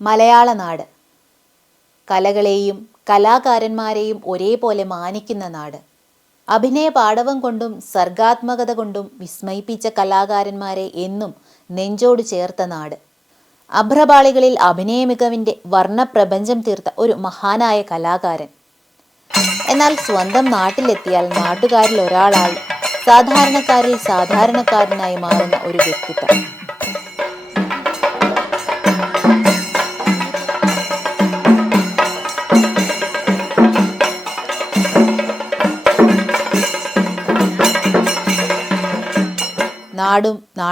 മലയാള നാട് കലകളെയും കലാകാരന്മാരെയും ഒരേപോലെ മാനിക്കുന്ന നാട്. അഭിനയ പാടവം കൊണ്ടും സർഗാത്മകത കൊണ്ടും വിസ്മയിപ്പിച്ച കലാകാരന്മാരെ എന്നും നെഞ്ചോട് ചേർത്ത നാട്. അഭ്രപാളികളിൽ അഭിനയ മികവിന്റെ വർണപ്രപഞ്ചം തീർത്ത ഒരു മഹാനായ കലാകാരൻ. എന്നാൽ സ്വന്തം നാട്ടിലെത്തിയാൽ നാട്ടുകാരിൽ ഒരാളായി സാധാരണക്കാരിൽ സാധാരണക്കാരനായി മാറുന്ന ഒരു വ്യക്തിത്വം.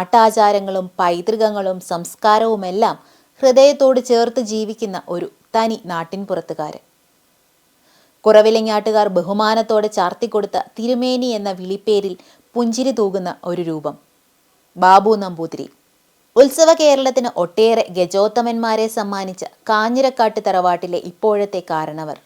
നാട്ടാചാരങ്ങളും പൈതൃകങ്ങളും സംസ്കാരവുമെല്ലാം ഹൃദയത്തോട് ചേർത്ത് ജീവിക്കുന്ന ഒരു തനി നാട്ടിൻപുറത്തുകാരൻ. കുറവിലങ്ങാട്ടുകാർ ബഹുമാനത്തോടെ ചാർത്തിക്കൊടുത്ത തിരുമേനി എന്ന വിളിപ്പേരിൽ പുഞ്ചിരി തൂകുന്ന ഒരു രൂപം. ബാബു നമ്പൂതിരി. ഉത്സവ കേരളത്തിന് ഒട്ടേറെ ഗജോത്തമന്മാരെ സമ്മാനിച്ച കാഞ്ഞിരക്കാട്ട് തറവാട്ടിലെ ഇപ്പോഴത്തെ കാരണവർ.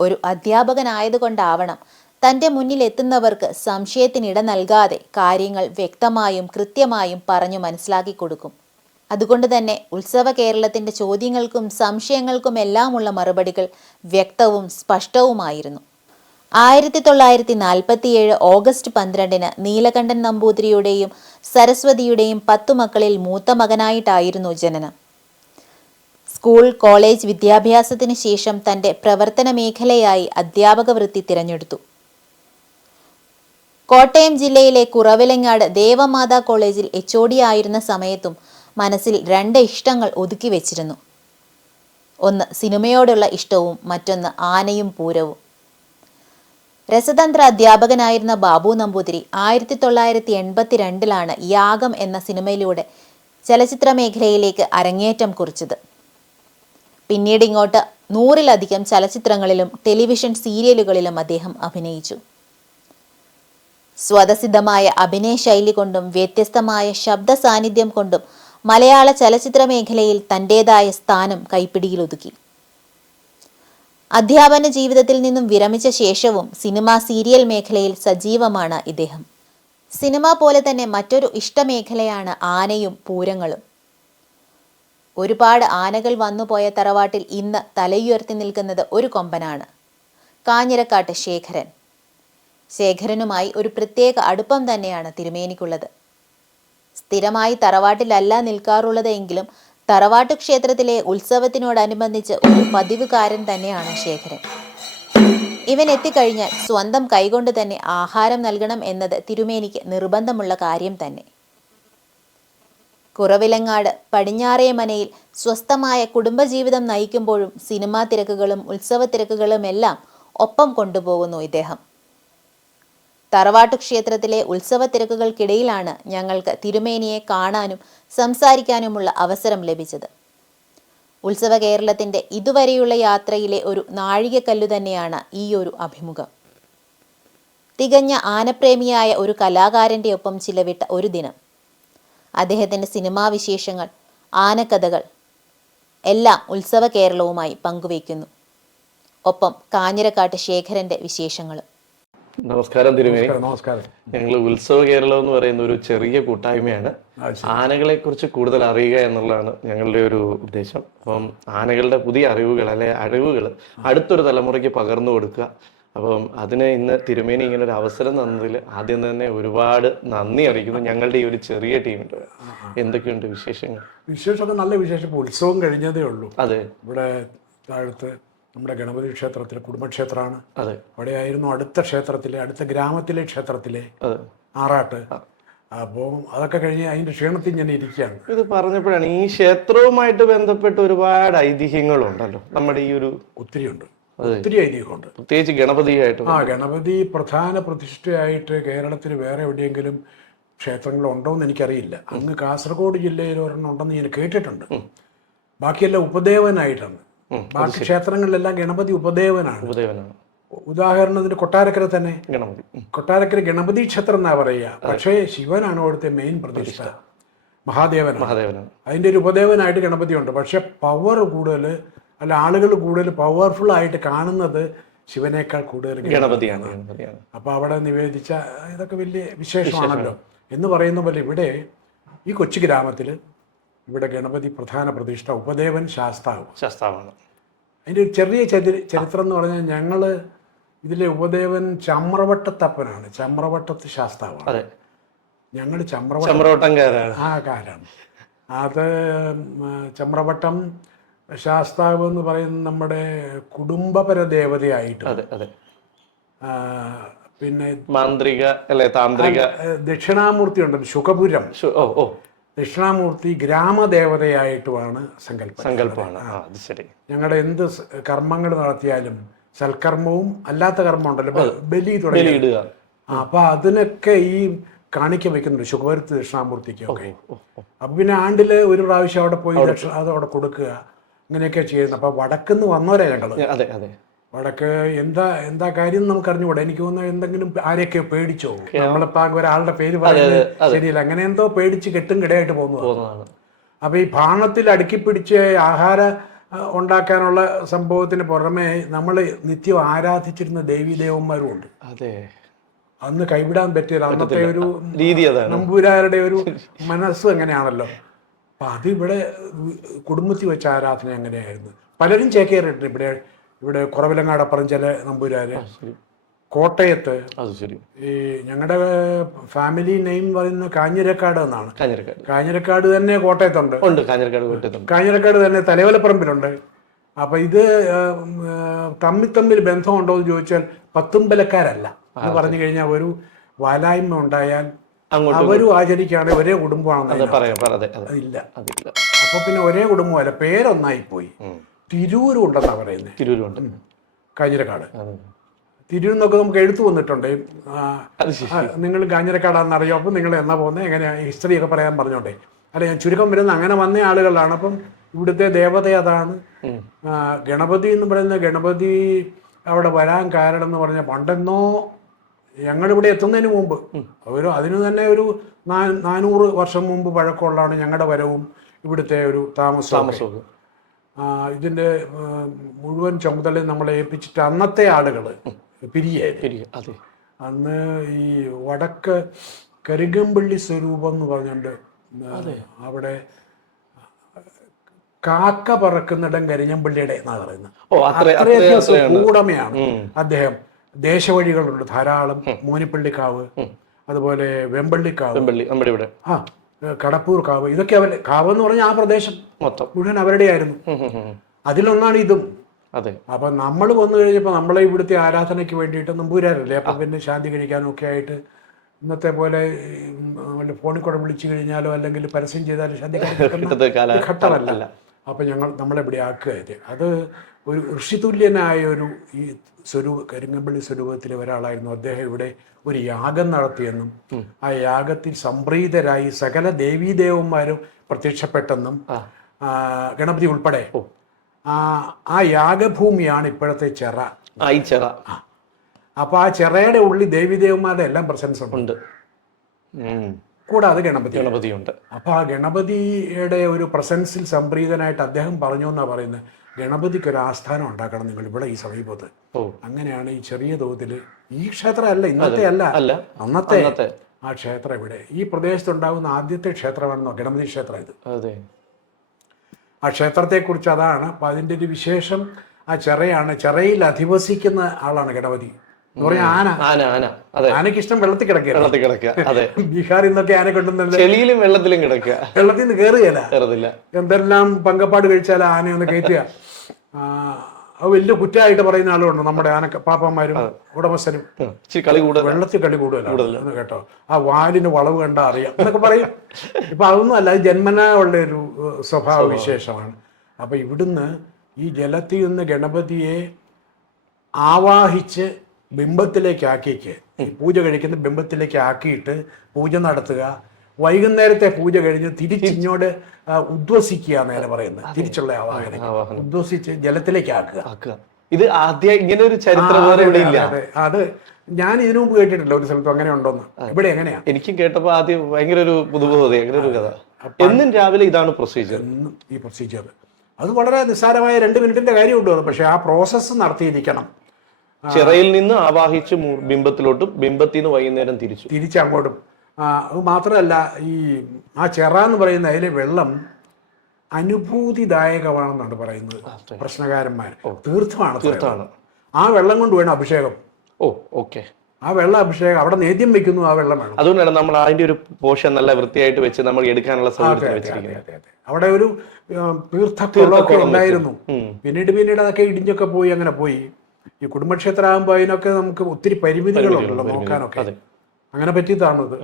ഒരു അധ്യാപകനായതുകൊണ്ടാവണം തന്റെ മുന്നിൽ എത്തുന്നവർക്ക് സംശയത്തിനിട നൽകാതെ കാര്യങ്ങൾ വ്യക്തമായും കൃത്യമായും പറഞ്ഞു മനസ്സിലാക്കി കൊടുക്കും. അതുകൊണ്ട് തന്നെ ഉത്സവ കേരളത്തിന്റെ ചോദ്യങ്ങൾക്കും സംശയങ്ങൾക്കും എല്ലാമുള്ള മറുപടികൾ വ്യക്തവും സ്പഷ്ടവുമായിരുന്നു. ആയിരത്തി തൊള്ളായിരത്തി നാൽപ്പത്തിയേഴ് ഓഗസ്റ്റ് പന്ത്രണ്ടിന് നീലകണ്ഠൻ നമ്പൂതിരിയുടെയും സരസ്വതിയുടെയും പത്തു മക്കളിൽ മൂത്ത മകനായിട്ടായിരുന്നു ജനനം. സ്കൂൾ കോളേജ് വിദ്യാഭ്യാസത്തിന് ശേഷം തന്റെ പ്രവർത്തന മേഖലയായി അധ്യാപക വൃത്തി തിരഞ്ഞെടുത്തു. കോട്ടയം ജില്ലയിലെ കുറവിലങ്ങാട് ദേവമാതാ കോളേജിൽ എച്ച് ആയിരുന്ന സമയത്തും മനസ്സിൽ രണ്ട് ഇഷ്ടങ്ങൾ ഒതുക്കി വെച്ചിരുന്നു. ഒന്ന് സിനിമയോടുള്ള ഇഷ്ടവും മറ്റൊന്ന് ആനയും പൂരവും. രസതന്ത്ര അധ്യാപകനായിരുന്ന ബാബു നമ്പൂതിരി ആയിരത്തി തൊള്ളായിരത്തി എൺപത്തി രണ്ടിലാണ് യാഗം എന്ന സിനിമയിലൂടെ ചലച്ചിത്ര മേഖലയിലേക്ക് അരങ്ങേറ്റം കുറിച്ചത്. പിന്നീട് ഇങ്ങോട്ട് നൂറിലധികം ചലച്ചിത്രങ്ങളിലും ടെലിവിഷൻ സീരിയലുകളിലും അദ്ദേഹം അഭിനയിച്ചു. സ്വതസിദ്ധമായ അഭിനയ ശൈലി കൊണ്ടും വ്യത്യസ്തമായ ശബ്ദ സാന്നിധ്യം കൊണ്ടും മലയാള ചലച്ചിത്ര മേഖലയിൽ തന്റെതായ സ്ഥാനം കൈപ്പിടിയിലൊതുക്കി. അധ്യാപന ജീവിതത്തിൽ നിന്നും വിരമിച്ച ശേഷവും സിനിമ സീരിയൽ മേഖലയിൽ സജീവമാണ് ഇദ്ദേഹം. സിനിമ പോലെ തന്നെ മറ്റൊരു ഇഷ്ടമേഖലയാണ് ആനയും പൂരങ്ങളും. ഒരുപാട് ആനകൾ വന്നുപോയ തറവാട്ടിൽ ഇന്ന് തലയുയർത്തി നിൽക്കുന്നത് ഒരു കൊമ്പനാണ്. കാഞ്ഞിരക്കാട്ട് ശേഖരൻ. ശേഖരനുമായി ഒരു പ്രത്യേക അടുപ്പം തന്നെയാണ് തിരുമേനിക്കുള്ളത്. സ്ഥിരമായി തറവാട്ടിലല്ല നിൽക്കാറുള്ളത് എങ്കിലും തറവാട്ട് ക്ഷേത്രത്തിലെ ഉത്സവത്തിനോടനുബന്ധിച്ച് ഒരു പതിവുകാരൻ തന്നെയാണ് ശേഖരൻ. ഇവൻ എത്തിക്കഴിഞ്ഞാൽ സ്വന്തം കൈകൊണ്ട് തന്നെ ആഹാരം നൽകണം എന്നത് തിരുമേനിക്ക് നിർബന്ധമുള്ള കാര്യം തന്നെ. കുറവിലങ്ങാട് പടിഞ്ഞാറേമനയിൽ സ്വസ്ഥമായ കുടുംബജീവിതം നയിക്കുമ്പോഴും സിനിമാ തിരക്കുകളും ഉത്സവ തിരക്കുകളും എല്ലാം ഒപ്പം കൊണ്ടുപോകുന്നു ഇദ്ദേഹം. തറവാട്ടു ക്ഷേത്രത്തിലെ ഉത്സവ തിരക്കുകൾക്കിടയിലാണ് ഞങ്ങൾക്ക് തിരുമേനിയെ കാണാനും സംസാരിക്കാനുമുള്ള അവസരം ലഭിച്ചത്. ഉത്സവ കേരളത്തിന്റെ ഇതുവരെയുള്ള യാത്രയിലെ ഒരു നാഴികക്കല്ലു തന്നെയാണ് ഈ ഒരു അഭിമുഖം. തികഞ്ഞ ആനപ്രേമിയായ ഒരു കലാകാരന്റെ ഒപ്പം ചിലവിട്ട ഒരു ദിനം. അദ്ദേഹത്തിന്റെ സിനിമാ വിശേഷങ്ങൾ ആനക്കഥകൾ എല്ലാം ഉത്സവ കേരളവുമായി പങ്കുവയ്ക്കുന്നു. ഒപ്പം കാഞ്ഞിരക്കാട്ട് ശേഖരന്റെ വിശേഷങ്ങളും. നമസ്കാരം തിരുമേനി. നമസ്കാരം, ഞങ്ങൾ ഉത്സവ കേരളം എന്ന് പറയുന്ന ഒരു ചെറിയ കൂട്ടായ്മയാണ്. ആനകളെ കുറിച്ച് കൂടുതൽ അറിയുക എന്നുള്ളതാണ് ഞങ്ങളുടെ ഒരു ഉദ്ദേശം. അപ്പം ആനകളുടെ പുതിയ അറിവുകൾ അല്ലെ അറിവുകൾ അടുത്തൊരു തലമുറയ്ക്ക് പകർന്നു കൊടുക്കുക. അപ്പം അതിന് ഇന്ന് തിരുമേനി ഇങ്ങനെ ഒരു അവസരം തന്നതിൽ ആദ്യം തന്നെ ഒരുപാട് നന്ദി അറിയിക്കുന്നു. ഞങ്ങളുടെ ഈ ഒരു ചെറിയ ടീമിന്റെ എന്തൊക്കെയുണ്ട് വിശേഷങ്ങൾ? വിശേഷമൊക്കെ നല്ല വിശേഷം. ഉത്സവം കഴിഞ്ഞതേ ഉള്ളൂ. അതെ. ഇവിടെ താഴത്ത് നമ്മുടെ ഗണപതി ക്ഷേത്രത്തിലെ കുടുംബക്ഷേത്രമാണ്. അവിടെയായിരുന്നു അടുത്ത ക്ഷേത്രത്തിലെ അടുത്ത ഗ്രാമത്തിലെ ക്ഷേത്രത്തിലെ ആറാട്ട്. അപ്പോൾ അതൊക്കെ കഴിഞ്ഞ് അതിന്റെ ക്ഷീണത്തിൽ ഞാൻ ഇരിക്കുകയാണ്. ഇത് പറഞ്ഞപ്പോഴാണ് ഈ ക്ഷേത്രവുമായിട്ട് ബന്ധപ്പെട്ട് ഒരുപാട് ഐതിഹ്യങ്ങളുണ്ടല്ലോ. നമ്മുടെ ഈ ഒരു ഒത്തിരി ഉണ്ട് ഒത്തിരി ഐതിഹ്യമുണ്ട്. പ്രത്യേകിച്ച് ഗണപതിയായിട്ട് ആ ഗണപതി പ്രധാന പ്രതിഷ്ഠയായിട്ട് കേരളത്തിൽ വേറെ എവിടെയെങ്കിലും ക്ഷേത്രങ്ങളുണ്ടോ എന്ന് എനിക്കറിയില്ല. അങ്ങ് കാസർഗോഡ് ജില്ലയിൽ ഒരെണ്ണം ഉണ്ടെന്ന് ഞാൻ കേട്ടിട്ടുണ്ട്. ബാക്കിയെല്ലാം ഉപദേവനായിട്ടാണ്. ബാക്കി ക്ഷേത്രങ്ങളിലെല്ലാം ഗണപതി ഉപദേവനാണ്. ഉപദേവനാണ്. ഉദാഹരണത്തിന് കൊട്ടാരക്കര തന്നെ. ഗണപതി കൊട്ടാരക്കര ഗണപതി ക്ഷേത്രം എന്നാ പറയുക. പക്ഷേ ശിവനാണ് അവിടുത്തെ മെയിൻ പ്രതിഷ്ഠ. മഹാദേവനാണ്. മഹാദേവനാണ്. അതിന്റെ ഒരു ഉപദേവനായിട്ട് ഗണപതി ഉണ്ട് പക്ഷെ പവർ കൂടുതൽ അല്ല ആളുകൾ കൂടുതൽ പവർഫുൾ ആയിട്ട് കാണുന്നത് ശിവനേക്കാൾ കൂടുതൽ ഗണപതിയാണ്. ഗണപതിയാണ് അപ്പോൾ അവിടെ നിവേദിച്ച ഇതൊക്കെ വലിയ വിശേഷമാണല്ലോ. എന്ന് പറയുന്ന പോലെ ഇവിടെ ഈ കൊച്ചു ഗ്രാമത്തിൽ ഇവിടെ ഗണപതി പ്രധാന പ്രതിഷ്ഠ ഉപദേവൻ ശാസ്താവ്. ശാസ്താവാണ്. അതിന്റെ ഒരു ചെറിയ ചരി ചരിത്രം എന്ന് പറഞ്ഞാൽ ഞങ്ങൾ ഇതിലെ ഉപദേവൻ ചമ്രവട്ടത്തപ്പനാണ്. ചമ്രവട്ടത്ത് ശാസ്താവാണ്. അതെ. ഞങ്ങൾ ചമ്രവട്ടം ചമ്രവട്ടംകാരാണ്. ആ കാലാണ് അത് ചമ്രവട്ടം ശാസ്താവ് എന്ന് പറയുന്ന നമ്മുടെ കുടുംബപര ദേവതയായിട്ട്. അതെ അതെ. പിന്നെ മാന്ത്രിക അല്ലെ താന്ത്രിക? ദക്ഷിണാമൂർത്തി ഉണ്ടല്ലോ ശുഖപുരം. ഓ ഓ. ദക്ഷിണാമൂർത്തി ഗ്രാമദേവതയായിട്ടുമാണ് സങ്കല്പം. സങ്കല്പമാണ്. ഞങ്ങൾ ഞങ്ങളുടെ എന്ത് കർമ്മങ്ങൾ നടത്തിയാലും സൽക്കർമ്മവും അല്ലാത്ത കർമ്മം ഉണ്ടല്ലോ ബലി തുടങ്ങി ആ, അപ്പൊ അതിനൊക്കെ ഈ കാണിക്ക വെക്കുന്നുണ്ട് ശുഭവരുത്തി ദക്ഷിണാമൂർത്തിക്ക് ഒക്കെ. അപ്പൊ പിന്നെ ആണ്ടിൽ ഒരു പ്രാവശ്യം അവിടെ പോയി ദക്ഷ അത് അവിടെ കൊടുക്കുക അങ്ങനെയൊക്കെ ചെയ്യുന്നത് അപ്പൊ വടക്കുന്ന് വന്നവരെ ഞങ്ങൾ. വടക്ക് എന്താ എന്താ കാര്യം നമുക്ക് അറിഞ്ഞുകൂടാ എനിക്ക് തോന്നുന്നു എന്തെങ്കിലും ആരെയൊക്കെ പേടിച്ചോ? നമ്മളിപ്പോ ആ. ഒരാളുടെ പേര് പറയുന്നത് ശരിയല്ല. അങ്ങനെ എന്തോ പേടിച്ച് കെട്ടും കിടയായിട്ട് പോകുന്നു പോകുന്നതാണ്. അപ്പൊ ഈ ഭാണത്തിൽ അടുക്കി പിടിച്ച് ആഹാര ഉണ്ടാക്കാനുള്ള സംഭവത്തിന് പുറമെ നമ്മൾ നിത്യം ആരാധിച്ചിരുന്ന ദേവീദേവന്മാരും ഉണ്ട്. അതെ. അന്ന് കൈവിടാൻ പറ്റിയ അന്നത്തെ ഒരു രീതി നമ്പൂരാരുടെ ഒരു മനസ്സ് എങ്ങനെയാണല്ലോ? അപ്പൊ അതിവിടെ കുടുംബത്തിൽ വെച്ച ആരാധന എങ്ങനെയായിരുന്നു? പലരും ചേക്കേറിയിട്ടുണ്ട് ഇവിടെ. ഇവിടെ കുറവിലങ്ങാട് ചില നമ്പൂരാര്. കോട്ടയത്ത് അത് ശരി. ഈ ഞങ്ങളുടെ ഫാമിലി നെയിം പറയുന്ന കാഞ്ഞിരക്കാട് എന്നാണ്. കാഞ്ഞിരക്കാട്. കാഞ്ഞിരക്കാട് തന്നെ കോട്ടയത്തുണ്ട്. ഉണ്ട് കാഞ്ഞിരക്കാട് കോട്ടയത്തുണ്ട്. കാഞ്ഞിരക്കാട് തന്നെ തലവലപ്പറമ്പിലുണ്ട്. അപ്പൊ ഇത് തമ്മിൽ തമ്മിൽ ബന്ധമുണ്ടോ എന്ന് ചോദിച്ചാൽ പത്തുമ്പലക്കാരല്ല. എന്ന് പറഞ്ഞു കഴിഞ്ഞാൽ ഒരു വാലായ്മ ഉണ്ടായാൽ അവരും ആചരിക്കുകയാണെങ്കിൽ ഒരേ കുടുംബമാണെന്ന് അതില്ല. അപ്പൊ പിന്നെ ഒരേ കുടുംബമല്ല പേരൊന്നായി പോയി. തിരൂരും ഉണ്ടെന്നാണ് പറയുന്നത് തിരൂരുണ്ട് കാഞ്ഞിരക്കാട്. തിരൂർ നിന്നൊക്കെ നമുക്ക് എഴുത്തു വന്നിട്ടുണ്ട്. നിങ്ങൾ കാഞ്ഞിരക്കാടാണെന്നറിയോ അറിയാം? അപ്പം നിങ്ങൾ എന്നാ പോകുന്നത് എങ്ങനെയാണ് ഹിസ്റ്ററി ഒക്കെ പറയാൻ പറഞ്ഞോട്ടെ അല്ല ഞാൻ ചുരുക്കം വരുന്ന അങ്ങനെ വന്ന ആളുകളാണ്. അപ്പം ഇവിടുത്തെ ദേവത അതാണ് ഗണപതി എന്ന് പറയുന്ന ഗണപതി അവിടെ വരാൻ കാരണം എന്ന് പറഞ്ഞാൽ പണ്ടെന്നോ ഞങ്ങളിവിടെ എത്തുന്നതിന് മുമ്പ് ഒരു അതിന് തന്നെ ഒരു നാ- നാനൂറ് വർഷം മുമ്പ് പഴക്കമുള്ളതാണ് ഞങ്ങളുടെ വരവും ഇവിടുത്തെ ഒരു താമസവും ഇതിന്റെ മുഴുവൻ ചുമതലയും നമ്മളെ ഏൽപ്പിച്ചിട്ട് അന്നത്തെ ആളുകൾ പിരിയെ അതെ. അന്ന് ഈ വടക്ക് കരികമ്പള്ളി സ്വരൂപം എന്ന് പറഞ്ഞുകൊണ്ട് അവിടെ കാക്ക പറക്കുന്നിടം കരിഞ്ഞമ്പള്ളിയുടെ എന്നാണ് പറയുന്നത്. അത്രയധികം കൂടമയാണ് അദ്ദേഹം ദേശവഴികളുണ്ട് ധാരാളം. മോനിപ്പള്ളിക്കാവ് അതുപോലെ വെമ്പള്ളിക്കാവ്. ആ കടപ്പൂർ കാവ്. ഇതൊക്കെ അവർ കാവ് എന്ന് പറഞ്ഞ ആ പ്രദേശം മൊത്തം. മുഴുവൻ അവരുടെയായിരുന്നു. അതിലൊന്നാണ് ഇതും. അതെ. അപ്പൊ നമ്മൾ വന്നു കഴിഞ്ഞപ്പോൾ നമ്മളെ ഇവിടുത്തെ ആരാധനയ്ക്ക് വേണ്ടിയിട്ട് നമ്പൂരാരല്ലേ? അപ്പൊ പിന്നെ ശാന്തി കഴിക്കാനും ഒക്കെ ആയിട്ട് ഇന്നത്തെ പോലെ ഫോണിൽ കൂടെ വിളിച്ചു കഴിഞ്ഞാലോ അല്ലെങ്കിൽ പരസ്യം ചെയ്താലോ ശാന്തി ഘട്ടമല്ല. അപ്പൊ അപ്പം ഞങ്ങൾ നമ്മളെവിടെ ആക്കുക ഇത് അത് ഒരു ഋഷിതുല്യനായ ഒരു ഈ സ്വരൂപ കരിങ്ങമ്പള്ളി സ്വരൂപത്തിലെ ഒരാളായിരുന്നു. അദ്ദേഹം ഇവിടെ ഒരു യാഗം നടത്തിയെന്നും ആ യാഗത്തിൽ സംപ്രീതരായി സകല ദേവീദേവന്മാരും പ്രത്യക്ഷപ്പെട്ടെന്നും ഗണപതി ഉൾപ്പെടെ. ആ ആ യാഗഭൂമിയാണ് ഇപ്പോഴത്തെ ചെറ. ഈ ചെറ. അപ്പൊ ആ ചെറയുടെ ഉള്ളിൽ ദേവീദേവന്മാരുടെ എല്ലാം പ്രസൻസ് ഉണ്ട്. കൂടാതെ ഗണപതി. ഗണപതിയുണ്ട്. അപ്പൊ ആ ഗണപതിയുടെ ഒരു പ്രസൻസിൽ സംപ്രീതനായിട്ട് അദ്ദേഹം പറഞ്ഞു എന്നാ പറയുന്നത്. ഗണപതിക്ക് ഒരു ആസ്ഥാനം ഉണ്ടാക്കണം നിങ്ങൾ ഇവിടെ ഈ സമീപത്ത്. അങ്ങനെയാണ് ഈ ചെറിയ തോതിൽ ഈ ക്ഷേത്രം അല്ല ഇന്നത്തെ അല്ല. അന്നത്തെ ആ ക്ഷേത്രം ഇവിടെ. ഈ പ്രദേശത്തുണ്ടാകുന്ന ആദ്യത്തെ ക്ഷേത്രമാണെന്നോ ഗണപതി ക്ഷേത്രം ഇത്. ആ ക്ഷേത്രത്തെക്കുറിച്ച് അതാണ്. അപ്പം അതിന്റെ ഒരു വിശേഷം ആ ചെറയാണ് ചെറയിൽ അധിവസിക്കുന്ന ആളാണ് ഗണപതി. എന്ന് പറഞ്ഞാൽ ആന. ആന ആന. അതെ. ആനയ്ക്ക് ഇഷ്ടം വെള്ളത്തിൽ കിടക്കുക വെള്ളത്തിൽ കിടക്കുക. ബീഹാറിൽ നിന്നൊക്കെ ആന കൊണ്ടുവന്നത് ചെളിയിലും വെള്ളത്തിലും കിടക്കുക. വെള്ളത്തിൽ നിന്ന് കയറുകയല്ല എന്തെല്ലാം പങ്കപ്പാട് കഴിച്ചാൽ ആനയൊന്ന് കയറ്റുക. അത് വലിയ കുറ്റമായിട്ട് പറയുന്ന ആളുണ്ട് നമ്മുടെ ആന പാപ്പന്മാരും ഉടമസ്ഥരും. ഉം. ഇച്ചിരി കളി കൂടുതൽ. വെള്ളത്തിൽ കളി കൂടുതലാണ്. കേട്ടോ. ആ വാലിന് വളവ് കണ്ടാൽ അറിയാം. എന്നൊക്കെ പറയും. ഇപ്പൊ അതൊന്നും അല്ല അത് ജന്മനാ ഉള്ള ഒരു സ്വഭാവ വിശേഷമാണ്. അപ്പൊ ഇവിടുന്ന് ഈ ജലത്തിൽ നിന്ന് ഗണപതിയെ ആവാഹിച്ച് ബിംബത്തിലേക്ക് ആക്കിക്ക് ഈ പൂജ കഴിക്കുന്ന ബിംബത്തിലേക്ക് ആക്കിയിട്ട് പൂജ നടത്തുക. വൈകുന്നേരത്തെ പൂജ കഴിഞ്ഞ് തിരിച്ചിങ്ങോട്ട് ഉദ്വസിക്കുക നേരെ പറയുന്നത്. തിരിച്ചുള്ള ആവാഹനം ഉദ്വസിച്ച് ജലത്തിലേക്ക് ആക്കുക. ഇത് ആദ്യം ഇങ്ങനെ ഒരു ചരിത്രം വേറെ ഇവിടെ ഇല്ല. അത് ഞാൻ ഇതിനു മുമ്പ് കേട്ടിട്ടില്ല. ഒരു സ്ഥലത്തും അങ്ങനെ ഉണ്ടോന്ന്. ഇവിടെ എങ്ങനെയാ? എനിക്കും കേട്ടപ്പോ ആദ്യം ഭയങ്കര ഒരു പുതുബോധി അങ്ങനെ ഒരു കഥ. എന്നും രാവിലെ ഇതാണ് പ്രൊസീജിയർ എന്നും ഈ പ്രൊസീജിയർ അത് വളരെ നിസ്സാരമായ രണ്ട് മിനിറ്റിന്റെ കാര്യമുണ്ട് അത് പക്ഷേ ആ പ്രോസസ്സ് നടത്തിയിരിക്കണം. ചിറയിൽ നിന്ന് ആവാഹിച്ച് ബിംബത്തിലോട്ടും ബിംബത്തിൽ നിന്ന് വൈകുന്നേരം തിരിച്ചു. തിരിച്ചങ്ങോട്ടും. അത് മാത്രമല്ല ഈ ആ ചെറ എന്ന് പറയുന്ന അതിലെ വെള്ളം അനുഭൂതിദായകമാണെന്നാണ് പറയുന്നത് പ്രശ്നകാരന്മാർ തീർത്ഥമാണ് തീർത്ഥമാണ് ആ വെള്ളം കൊണ്ട് വേണം അഭിഷേകം. ഓ ഓക്കെ. ആ വെള്ളം അഭിഷേകം അവിടെ നേദ്യം വെക്കുന്നു ആ വെള്ളം വേണം. അതുകൊണ്ടാണ് നമ്മൾ അതിന്റെ ഒരു പോഷൻ നല്ല വൃത്തിയായിട്ട് വെച്ച് നമ്മൾ എടുക്കാനുള്ള. അവിടെ ഒരു തീർത്ഥക്കുളമൊക്കെ ഉണ്ടായിരുന്നു. പിന്നീട് പിന്നീട് അതൊക്കെ ഇടിഞ്ഞൊക്കെ പോയി അങ്ങനെ പോയി. ഈ കുടുംബക്ഷേത്രമാകുമ്പോൾ അതിനൊക്കെ നമുക്ക് ഒത്തിരി പരിമിതികളുണ്ടല്ലോ നോക്കാനൊക്കെ. അങ്ങനെ പറ്റിയതാണത്.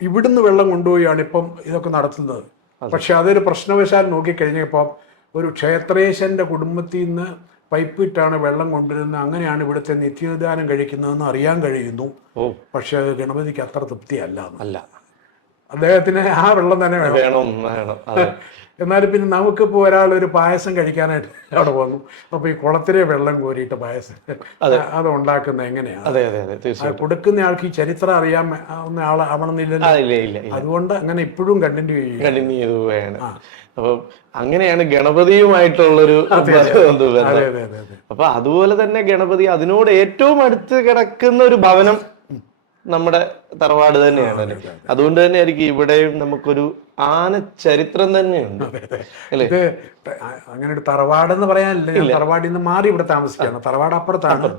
ഇവിടുന്ന് വെള്ളം കൊണ്ടുപോയാണ് ഇപ്പം ഇതൊക്കെ നടത്തുന്നത്. പക്ഷെ അതൊരു പ്രശ്നവശാൽ നോക്കിക്കഴിഞ്ഞപ്പോൾ ഒരു ക്ഷേത്രേശന്റെ കുടുംബത്തിൽ നിന്ന് പൈപ്പ് ഇട്ടാണ് വെള്ളം കൊണ്ടുവരുന്നത്. അങ്ങനെയാണ് ഇവിടുത്തെ നിത്യോദാനം കഴിക്കുന്നതെന്ന് അറിയാൻ കഴിയുന്നു. ഓ. പക്ഷെ ഗണപതിക്ക് അത്ര തൃപ്തിയല്ല. അല്ല. അദ്ദേഹത്തിന് ആ വെള്ളം തന്നെ വേണം. എന്നാലും പിന്നെ നമുക്കിപ്പോൾ ഒരാൾ ഒരു പായസം കഴിക്കാനായിട്ട് അവിടെ വന്നു. അപ്പോൾ ഈ കുളത്തിലെ വെള്ളം കോരിയിട്ട് പായസം അത്. ഉണ്ടാക്കുന്ന എങ്ങനെയാണ്? അതെ അതെ അതെ അത് തീർച്ചയായും കൊടുക്കുന്ന ആൾക്ക് ഈ ചരിത്രം അറിയാൻ ഒന്ന് ആൾ ആ ആവണമെന്നില്ലല്ലോ? ഇല്ല ഇല്ല ഇല്ല. അതുകൊണ്ട് അങ്ങനെ ഇപ്പോഴും കണ്ടിന്യൂ ചെയ്യും കണ്ടിന്യൂ ചെയ്തു പോവുകയാണ് അപ്പം അങ്ങനെയാണ് ഗണപതിയുമായിട്ടുള്ളൊരു അപ്പൊ അതുപോലെ തന്നെ ഗണപതി അതിനോട് ഏറ്റവും അടുത്ത് കിടക്കുന്ന ഒരു ഭവനം നമ്മുടെ തറവാട് തന്നെയാണ് അതുകൊണ്ട് തന്നെ ആയിരിക്കും ഇവിടെയും നമുക്കൊരു ആന ചരിത്രം തന്നെയുണ്ട് അല്ലേ? ഇത് അങ്ങനെ ഒരു തറവാട് എന്ന് പറയാനില്ല തറവാടിൽ നിന്ന് മാറി ഇവിടെ താമസിക്കുകയാണ്. തറവാട് അപ്പുറത്താണ്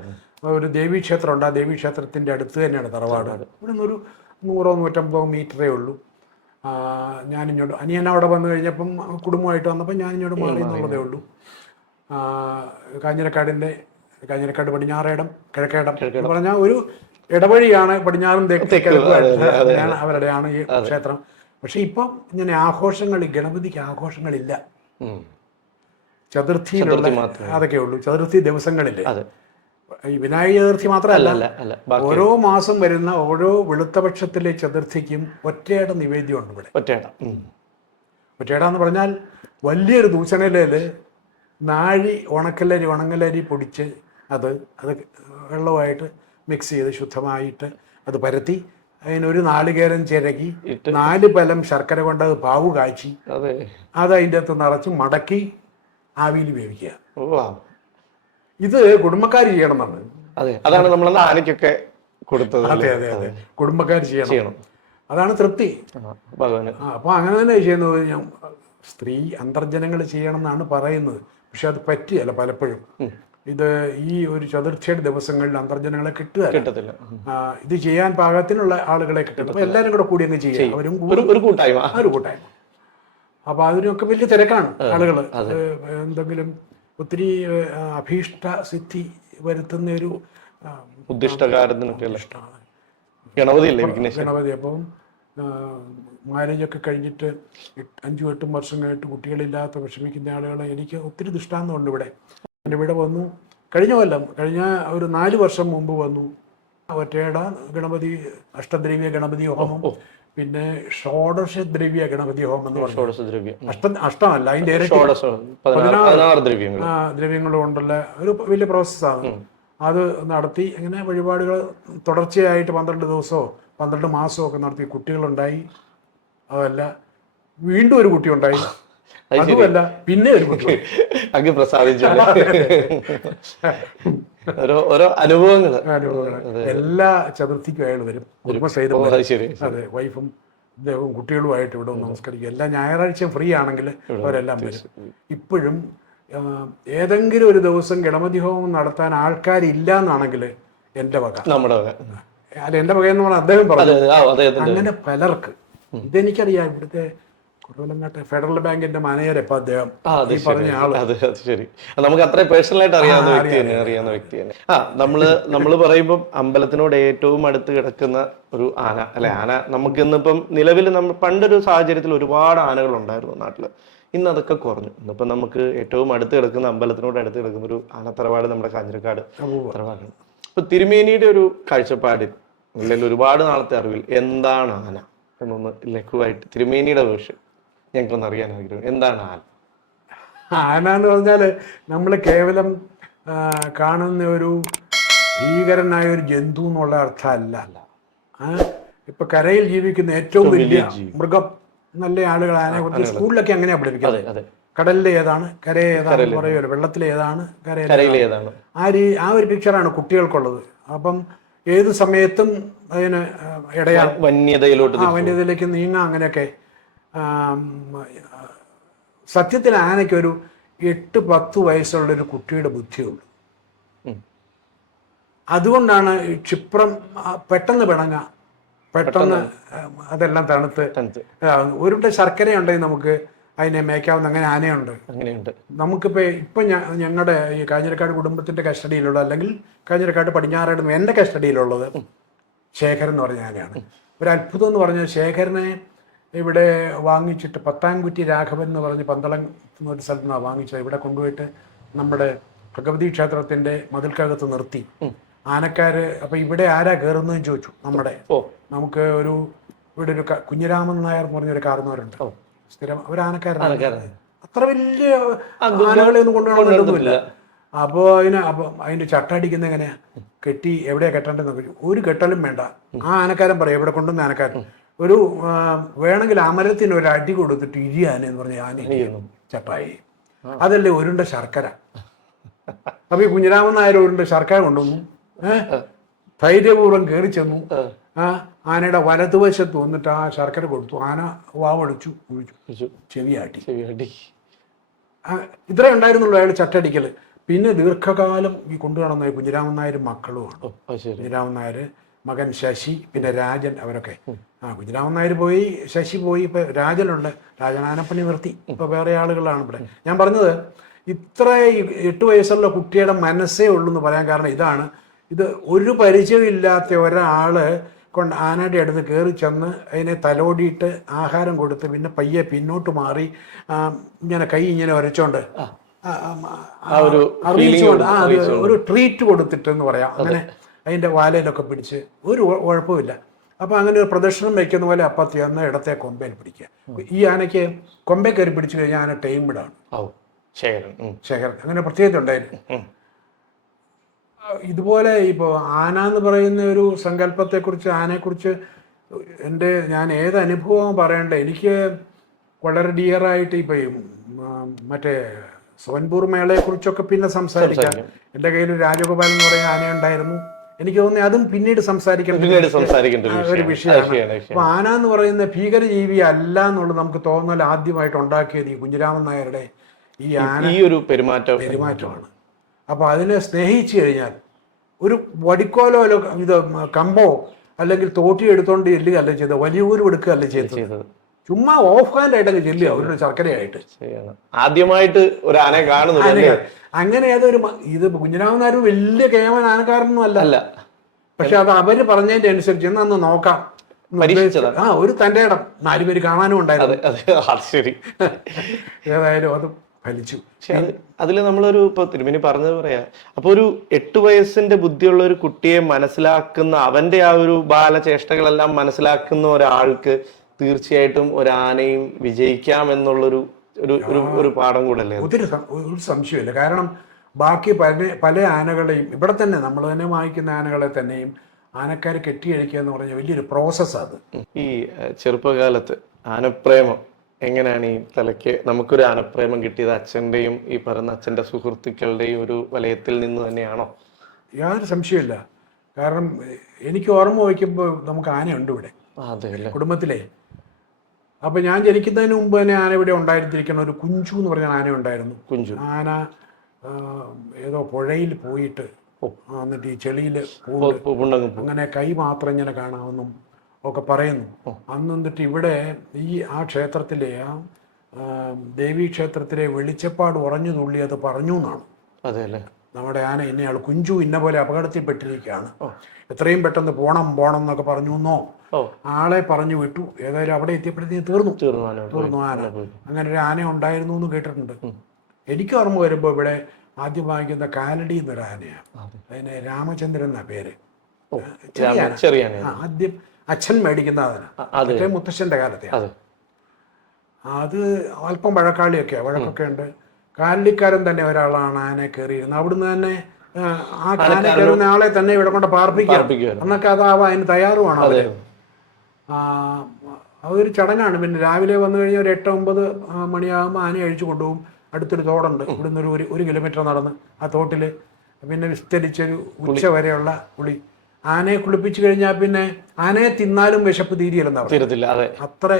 ഒരു ദേവീക്ഷേത്രം ഉണ്ട് ആ ദേവീക്ഷേത്രത്തിന്റെ അടുത്ത് തന്നെയാണ് തറവാട്. ഇവിടെ നിന്നൊരു നൂറോ നൂറ്റമ്പതോ മീറ്ററേ ഉള്ളൂ. ഞാൻ ഞാനിങ്ങോട്ട് അനിയൻ അവിടെ വന്നു കഴിഞ്ഞപ്പം കുടുംബമായിട്ട് വന്നപ്പോൾ ഞാനിങ്ങോട്ട് മാറി എന്നുള്ളതേ ഉള്ളൂ. കാഞ്ഞിരക്കാടിന്റെ കാഞ്ഞിരക്കാടിന്റെ കാഞ്ഞിരക്കാട് പടിഞ്ഞാറേടം കിഴക്കേടം എന്ന് പറഞ്ഞാൽ ഒരു ഇടവഴിയാണ് പടിഞ്ഞാറും തെക്കാണ് അവരുടെയാണ് ഈ ക്ഷേത്രം. പക്ഷെ ഇപ്പം ഇങ്ങനെ ആഘോഷങ്ങൾ ഗണപതിക്ക് ആഘോഷങ്ങളില്ല. ചതുർത്ഥിയിലുള്ള അതൊക്കെ ഉള്ളൂ. ചതുർത്ഥി ദിവസങ്ങളിൽ അതെ. ഈ വിനായക ചതുർത്ഥി മാത്രമല്ല ഓരോ മാസം വരുന്ന ഓരോ വെളുത്തപക്ഷത്തിലെ ചതുർത്ഥിക്കും ഒറ്റയുടെ നിവേദ്യമുണ്ട് ഇവിടെ. ഒറ്റയിട. എന്ന് പറഞ്ഞാൽ വലിയൊരു ദൂഷണയിലേൽ നാഴി ഉണക്കലരി ഉണങ്ങലരി പൊടിച്ച് അത് അത് വെള്ളമായിട്ട് മിക്സ് ചെയ്ത് ശുദ്ധമായിട്ട് അത് പരത്തി. അതിനൊരു നാളികേരം ചിരകി നാല് പലം ശർക്കര കൊണ്ട് അത് പാവ് കാച്ചി. അതെ. അത് അതിന്റെ അകത്ത് നിറച്ച് മടക്കി ആവിയിൽ വേവിക്കുക. ഇത് കുടുംബക്കാർ ചെയ്യണം എന്നാണ് അതെ. അതാണ് നമ്മൾ ആനയ്ക്കൊക്കെ കൊടുത്തത് അതെ അതെ അതെ. കുടുംബക്കാർ ചെയ്യണം. അതാണ് തൃപ്തി. അപ്പോൾ അങ്ങനെ തന്നെ ചെയ്യുന്നത് ഞാൻ സ്ത്രീ അന്തർജനങ്ങൾ ചെയ്യണം എന്നാണ് പറയുന്നത്. പക്ഷെ അത് പറ്റിയല്ല പലപ്പോഴും. ഇത് ഈ ഒരു ചതുർത്ഥിയുടെ ദിവസങ്ങളിൽ അന്തർജനങ്ങളെ കിട്ടുക കിട്ടത്തില്ല. ഇത് ചെയ്യാൻ പാകത്തിനുള്ള ആളുകളെ കിട്ടും. അപ്പോൾ എല്ലാവരും കൂടെ കൂടി അങ്ങ് ചെയ്യാം. അവരും ഒരു കൂട്ടായ്മ. ഒരു കൂട്ടായ്മ. അപ്പൊ അതിനൊക്കെ വലിയ തിരക്കാണ് ആളുകൾ എന്തെങ്കിലും ഒത്തിരി അഭീഷ്ട സിദ്ധി വരുത്തുന്ന ഒരു ഉദ്ദിഷ്ടകാരത്തിനൊക്കെ ഗണപതി അപ്പം മാരേജ് ഒക്കെ അപ്പം കഴിഞ്ഞിട്ട് അഞ്ചും എട്ടും വർഷം കഴിഞ്ഞിട്ട് കുട്ടികളില്ലാത്ത വിഷമിക്കുന്ന ആളുകളെ എനിക്ക് ഒത്തിരി ദൃഷ്ടാന്തമുണ്ട് ഇവിടെ. എന്റെ ഇവിടെ വന്നു. കഴിഞ്ഞ കൊല്ലം കഴിഞ്ഞ ഒരു നാല് വർഷം മുമ്പ് വന്നു. ഒറ്റയുടെ ഗണപതി അഷ്ടദ്രവ്യ ഗണപതി ഹോമം. പിന്നെ ഷോഡശ ദ്രവ്യ ഗണപതി ഹോമം എന്ന് പറഞ്ഞു അഷ്ട അഷ്ടമല്ല ദ്രവ്യങ്ങൾ. ദ്രവ്യങ്ങളും കൊണ്ടുള്ള ഒരു വലിയ പ്രോസസ്സാണ് അത് നടത്തി അങ്ങനെ വഴിപാടുകൾ തുടർച്ചയായിട്ട് പന്ത്രണ്ട് ദിവസമോ പന്ത്രണ്ട് മാസമോ ഒക്കെ നടത്തി. കുട്ടികളുണ്ടായി. അതല്ല വീണ്ടും ഒരു കുട്ടി ഉണ്ടായി അതുമല്ല പിന്നെ ഒരു അങ്ങ് പ്രസാദിച്ചു ഓരോ ഓരോ അനുഭവങ്ങൾ. എല്ലാ ചതുർത്ഥിക്കും അയാൾ വരും. കുടുംബസഹിതം. അത് വൈഫും ഇദ്ദേഹവും കുട്ടികളുമായിട്ട് ഇവിടെ നമസ്കരിക്കും എല്ലാ ഞായറാഴ്ചയും ഫ്രീ ആണെങ്കിൽ അവരെല്ലാം വരും. ഇപ്പോഴും ഏതെങ്കിലും ഒരു ദിവസം ഗണപതി ഹോമം നടത്താൻ ആൾക്കാരില്ല എന്നാണെങ്കിൽ എന്റെ വക. നമ്മുടെ വക. അല്ല എന്റെ വക എന്ന് പറഞ്ഞാൽ അദ്ദേഹം പറഞ്ഞു. അങ്ങനെ പലർക്ക് ഇതെനിക്കറിയാം ഇവിടുത്തെ ഫെഡറൽ ബാങ്കിന്റെ മാനേജർ ഇപ്പൊ അദ്ദേഹം അത് ശരി. അത് അത് ശരി. നമുക്ക് അത്ര പേഴ്സണൽ ആയിട്ട് അറിയാവുന്ന വ്യക്തി തന്നെ അറിയാവുന്ന വ്യക്തി തന്നെ. ആ നമ്മൾ നമ്മൾ പറയുമ്പോൾ അമ്പലത്തിനോട് ഏറ്റവും അടുത്ത് കിടക്കുന്ന ഒരു ആന അല്ലെ? ആന നമുക്ക് ഇന്നിപ്പം നിലവിൽ നമ്മൾ പണ്ടൊരു സാഹചര്യത്തിൽ ഒരുപാട് ആനകൾ ഉണ്ടായിരുന്നു നാട്ടിൽ. ഇന്ന് അതൊക്കെ കുറഞ്ഞു. ഇന്നിപ്പം നമുക്ക് ഏറ്റവും അടുത്ത് കിടക്കുന്ന അമ്പലത്തിനോട് അടുത്ത് കിടക്കുന്ന ഒരു ആന ആനത്തറവാട് നമ്മുടെ കാഞ്ഞിരക്കാട് തറവാടാണ് ഇപ്പൊ തിരുമേനിയുടെ ഒരു കാഴ്ചപ്പാടിൽ അല്ലെങ്കിൽ ഒരുപാട് നാളത്തെ അറിവിൽ എന്താണ് ആന എന്നൊന്ന് ലഘുവായിട്ട് തിരുമേനിയുടെ വേർഷൻ ഞങ്ങൾക്കൊന്ന് അറിയാൻ ആഗ്രഹം. എന്താണ് ആന? ആന എന്ന് പറഞ്ഞാൽ നമ്മൾ കേവലം കാണുന്ന ഒരു ഭീകരനായ ഒരു ജന്തു എന്നുള്ള അർത്ഥമല്ല അല്ല. ഇപ്പൊ കരയിൽ ജീവിക്കുന്ന ഏറ്റവും വലിയ മൃഗം നല്ല ആളുകൾ ആനയെ കുറിച്ച് സ്കൂളിലൊക്കെ അങ്ങനെയാ പഠിപ്പിക്കുന്നത് കടലിലെ ഏതാണ് കര ഏതാണ് പറയുമല്ലോ. വെള്ളത്തിലെ ഏതാണ് കരയിലെ ഏതാണ്? ആ രീ ആ ഒരു പിക്ചറാണ് കുട്ടികൾക്കുള്ളത്. അപ്പം ഏത് സമയത്തും അതിന് ഇടയാ വന്യതയിലോട്ട് ആ വന്യതയിലേക്ക് നീങ്ങാം അങ്ങനെയൊക്കെ സത്യത്തിൽ ആനയ്ക്കൊരു എട്ട് പത്ത് വയസ്സുള്ള ഒരു കുട്ടിയുടെ ബുദ്ധിയുള്ളൂ. അതുകൊണ്ടാണ് ഈ ക്ഷിപ്രം പെട്ടെന്ന് പിണങ്ങ പെട്ടെന്ന് അതെല്ലാം തണുത്ത്. ഒരുണ്ട ശർക്കര ഉണ്ടെങ്കിൽ നമുക്ക് അതിനെ മേയ്ക്കാവുന്ന അങ്ങനെ ആനയുണ്ട്. അങ്ങനെയുണ്ട്. നമുക്കിപ്പോൾ ഇപ്പം ഞങ്ങളുടെ ഈ കാഞ്ഞിരക്കാട് കുടുംബത്തിന്റെ കസ്റ്റഡിയിലുള്ള അല്ലെങ്കിൽ കാഞ്ഞിരക്കാട് പടിഞ്ഞാറായിട്ട് എന്റെ കസ്റ്റഡിയിലുള്ളത് ശേഖരൻ എന്ന് പറഞ്ഞ ആനയാണ്. ഒരു അത്ഭുതം എന്ന് പറഞ്ഞാൽ ശേഖരനെ ഇവിടെ വാങ്ങിച്ചിട്ട് പത്താംകുറ്റി രാഘവൻ എന്ന് പറഞ്ഞ് പന്തളം എന്നൊരു സ്ഥലത്ത് നിന്നാണ് വാങ്ങിച്ചത്. ഇവിടെ കൊണ്ടുപോയിട്ട് നമ്മുടെ ഭഗവതി ക്ഷേത്രത്തിന്റെ മതിൽക്കകത്ത് നിർത്തി. ആനക്കാര് അപ്പൊ ഇവിടെ ആരാ കയറുന്നതെന്ന് ചോദിച്ചു നമ്മുടെ. നമുക്ക് ഒരു ഇവിടെ ഒരു കുഞ്ഞിരാമൻ നായർ എന്ന് പറഞ്ഞൊരു കാർന്നവരുണ്ട് ഓ. സ്ഥിരം അവർ ആനക്കാരനാണ് ആനക്കാരനാണ്. അത്ര വലിയ ആനകളെ ഒന്നും കൊണ്ടുപോകണമെന്നില്ല അപ്പോൾ അതിന് അപ്പോൾ അതിന്റെ ചട്ടടിക്കുന്ന എങ്ങനെയാ? കെട്ടി എവിടെയാ കെട്ടേണ്ടതെന്ന് ചോദിച്ചു. ഒരു കെട്ടലും വേണ്ട. ആ ആനക്കാരൻ പറയും എവിടെ കൊണ്ടുവന്ന ആനക്കാരൻ? ഒരു വേണമെങ്കിൽ അമരത്തിന് ഒരു അടി കൊടുത്തിട്ട് ഇരി എന്ന് പറഞ്ഞ ആന ചട്ടായി അതല്ലേ ഒരുണ്ട ശർക്കര. അപ്പൊ ഈ കുഞ്ഞിരാമൻ നായർ ഒരുണ്ട ശർക്കര കൊണ്ടുവന്നു. ഏഹ് ധൈര്യപൂർവം കയറി ചെന്നു. ആ. ആനയുടെ വലതുവശത്ത് വന്നിട്ട് ആ ശർക്കര കൊടുത്തു. ആന വാവടിച്ചു വിളിച്ചു. ചെവിയാട്ടി. ഇത്രേ ഉണ്ടായിരുന്നുള്ളൂ അയാൾ ചട്ടടിക്കൽ പിന്നെ ദീർഘകാലം ഈ കൊണ്ടു നടന്ന കുഞ്ഞിരാമൻ നായർ മക്കളുമാണ്. കുഞ്ഞിരാമൻ നായർ മകൻ ശശി പിന്നെ രാജൻ അവരൊക്കെ. ആ കുഞ്ഞിരാമൻ നായർ പോയി ശശി പോയി ഇപ്പൊ രാജനുണ്ട്. രാജനാനപ്പണി നിർത്തി. ഇപ്പൊ വേറെ ആളുകളാണ് ഇവിടെ. ഞാൻ പറഞ്ഞത് ഇത്ര എട്ട് വയസ്സുള്ള കുട്ടിയുടെ മനസ്സേ ഉള്ളൂ എന്ന് പറയാൻ കാരണം ഇതാണ്. ഇത് ഒരു പരിചയമില്ലാത്ത ഒരാൾ കൊണ്ട് ആനയുടെ അടുത്ത് കയറി ചെന്ന് അതിനെ തലോടിയിട്ട് ആഹാരം കൊടുത്ത് പിന്നെ പയ്യെ പിന്നോട്ട് മാറി ഇങ്ങനെ കൈ ഇങ്ങനെ ഉരച്ചോണ്ട് അറിയിച്ചുകൊണ്ട് ആ ഒരു ട്രീറ്റ് കൊടുത്തിട്ട് എന്ന് പറയാം. അങ്ങനെ അതിന്റെ വാലയിലൊക്കെ പിടിച്ച് ഒരു കുഴ- കുഴപ്പമില്ല അപ്പോൾ അങ്ങനെ ഒരു പ്രദർശനം വയ്ക്കുന്ന പോലെ അപ്പത്തി അന്ന് ഇടത്തെ കൊമ്പയിൽ പിടിക്കുക. ഈ ആനയ്ക്ക് കൊമ്പേ കയറി പിടിച്ചു കഴിഞ്ഞാൽ ആന ടൈമിടാണ് ശേഖരൻ. അങ്ങനെ പ്രത്യേകത ഉണ്ടായിരുന്നു. ഇതുപോലെ ഇപ്പോൾ ആന എന്ന് പറയുന്ന ഒരു സങ്കല്പത്തെക്കുറിച്ച് ആനയെക്കുറിച്ച് എന്റെ ഞാൻ ഏത് അനുഭവം പറയണ്ട എനിക്ക് വളരെ ഡിയറായിട്ട് ഇപ്പോൾ മറ്റേ സോൻപൂർ മേളയെക്കുറിച്ചൊക്കെ പിന്നെ സംസാരിക്കാം. എന്റെ കയ്യിൽ രാജഗോപാൽ എന്ന് പറയുന്ന ആനയുണ്ടായിരുന്നു. എനിക്ക് തോന്നുന്നു അതും പിന്നീട് സംസാരിക്കണം സംസാരിക്കേണ്ട ഒരു വിഷയമാണ്. അപ്പൊ ആന എന്ന് പറയുന്ന ഭീകരജീവി അല്ല എന്നുള്ളത് നമുക്ക് തോന്നൽ ആദ്യമായിട്ട് ഉണ്ടാക്കിയത് ഈ കുഞ്ഞിരാമൻ നായരുടെ ഈ ആന ഈ ഒരു പെരുമാറ്റം. പെരുമാറ്റമാണ്. അപ്പൊ അതിനെ സ്നേഹിച്ചു കഴിഞ്ഞാൽ ഒരു വടിക്കോലോ അല്ലോ ഇത് കമ്പോ അല്ലെങ്കിൽ തോട്ടി എടുത്തോണ്ട് ചെല്ലുകയല്ല ചെയ്തത്? വലിയ ഊരും എടുക്കുകയല്ല ചെയ്തത്. ചുമ്മാ ഓഫ് ഹാൻഡ് ആയിട്ട് അങ്ങ് ചെല്ലുക ഒരു ശർക്കരയായിട്ട്. ആദ്യമായിട്ട് ഒരു ആനയെ കാണുന്നു അങ്ങനെ ഏതൊരു ഇത് കുഞ്ഞിരാമൻ നായർ വലിയ കേമൻ ആനക്കാരനൊന്നും അല്ല. അല്ല. പക്ഷെ അത് അവർ പറഞ്ഞതിന്റെ അനുസരിച്ച് എന്നാ അന്ന് നോക്കാം. ആ ഒരു തന്റെ ഇടം. നാലുപേര് കാണാനും ഉണ്ടായിരുന്നു. ഏതായാലും അത് ഫലിച്ചു. പക്ഷെ അതിൽ നമ്മളൊരു ഇപ്പൊ തിരുമേനി പറഞ്ഞത് പറയാ അപ്പൊ ഒരു എട്ട് വയസ്സിന്റെ ബുദ്ധിയുള്ള ഒരു കുട്ടിയെ മനസ്സിലാക്കുന്ന അവന്റെ ആ ഒരു ബാലചേഷ്ടകളെല്ലാം മനസ്സിലാക്കുന്ന ഒരാൾക്ക് തീർച്ചയായിട്ടും ഒരു ആനയും വിജയിക്കാം എന്നുള്ളൊരു ഒരു ഒരു ഒരു പാഠം കൂടല്ലേ? ഒത്തിരി ഒരു സംശയമില്ല. കാരണം ബാക്കി പല പല ആനകളെയും ഇവിടെ തന്നെ നമ്മൾ തന്നെ വാങ്ങിക്കുന്ന ആനകളെ തന്നെയും ആനക്കാർ കെട്ടിയഴിക്കുക എന്ന് പറഞ്ഞ വലിയൊരു പ്രോസസ്സ് അത്. ഈ ചെറുപ്പകാലത്ത് ആനപ്രേമം എങ്ങനെയാണ് ഈ തലയ്ക്ക് നമുക്കൊരു ആനപ്രേമം കിട്ടിയത്? അച്ഛന്റെയും ഈ പറയുന്ന അച്ഛന്റെ സുഹൃത്തുക്കളുടെയും ഒരു വലയത്തിൽ നിന്ന് തന്നെയാണോ? യാതൊരു സംശയമില്ല. കാരണം എനിക്ക് ഓർമ്മ വയ്ക്കുമ്പോൾ നമുക്ക് ആനയുണ്ട് ഇവിടെ. കുടുംബത്തിലെ അപ്പം ഞാൻ ജനിക്കുന്നതിന് മുമ്പ് തന്നെ ആന ഇവിടെ ഉണ്ടായിരുന്നിരിക്കുന്ന ഒരു കുഞ്ചു എന്ന് പറഞ്ഞ ആന ഉണ്ടായിരുന്നു. കുഞ്ചു. ആന ഏതോ പുഴയിൽ പോയിട്ട്. എന്നിട്ട് ഈ ചെളിയിൽ അങ്ങനെ കൈ മാത്രം ഇങ്ങനെ കാണാമെന്നും ഒക്കെ പറയുന്നു. അന്ന് എന്നിട്ട് ഇവിടെ ഈ ആ ക്ഷേത്രത്തിലെ ആ ദേവീ ക്ഷേത്രത്തിലെ വെളിച്ചപ്പാട് ഉറഞ്ഞു തുള്ളി അത് പറഞ്ഞു എന്നാണ്. അതെ നമ്മുടെ ആന ഇന്നയാൾ കുഞ്ചു ഇന്ന പോലെ അപകടത്തിൽപ്പെട്ടിരിക്കുകയാണ്. എത്രയും പെട്ടെന്ന് പോണം പോണം എന്നൊക്കെ പറഞ്ഞു എന്നോ? ആളെ പറഞ്ഞു വിട്ടു. ഏതായാലും അവിടെ എത്തിയപ്പോഴത്തേക്ക് തീർന്നു. തീർന്നു ആന തീർന്നു ആന. അങ്ങനെ ഒരു ആന ഉണ്ടായിരുന്നു എന്ന് കേട്ടിട്ടുണ്ട്. എനിക്ക് ഓർമ്മ വരുമ്പോൾ ഇവിടെ ആദ്യം വാങ്ങിക്കുന്ന കാനഡി എന്നൊരു ആനയാണ് അതിന് രാമചന്ദ്രൻ എന്നാ പേര്. ചെറിയ ആദ്യം അച്ഛൻ മേടിക്കുന്ന അതിനെ മുത്തശ്ശന്റെ കാലത്തെ അത്. അല്പം വഴക്കാളിയൊക്കെ വഴക്കൊക്കെ ഉണ്ട്. കാലിക്കാരൻ തന്നെ ഒരാളാണ് ആനെ കയറിയിരുന്നത്. അവിടുന്ന് തന്നെ ആ, കയറുന്ന ആളെ തന്നെ ഇവിടെ കൊണ്ട് പാർപ്പിക്കുക. പാർപ്പിക്കുകയായിരുന്നു. എന്നൊക്കെ അതാവാൻ അതിന് തയ്യാറുമാണ് അവർ അതൊരു ചടങ്ങാണ്. പിന്നെ രാവിലെ വന്നു കഴിഞ്ഞാൽ ഒരു എട്ട് ഒമ്പത് മണിയാകുമ്പോൾ ആന അഴിച്ചു കൊണ്ടുപോകും. അടുത്തൊരു തോടുണ്ട്. ഇവിടുന്ന് ഒരു ഒരു ഒരു കിലോമീറ്റർ നടന്ന് ആ തോട്ടിൽ പിന്നെ വിസ്തരിച്ചൊരു ഉച്ച വരെയുള്ള കുളി. ആനയെ കുളിപ്പിച്ചു കഴിഞ്ഞാൽ പിന്നെ ആനയെ തിന്നാലും വിശപ്പ് തീരിയല്ലെന്നാ അതെ. അത്ര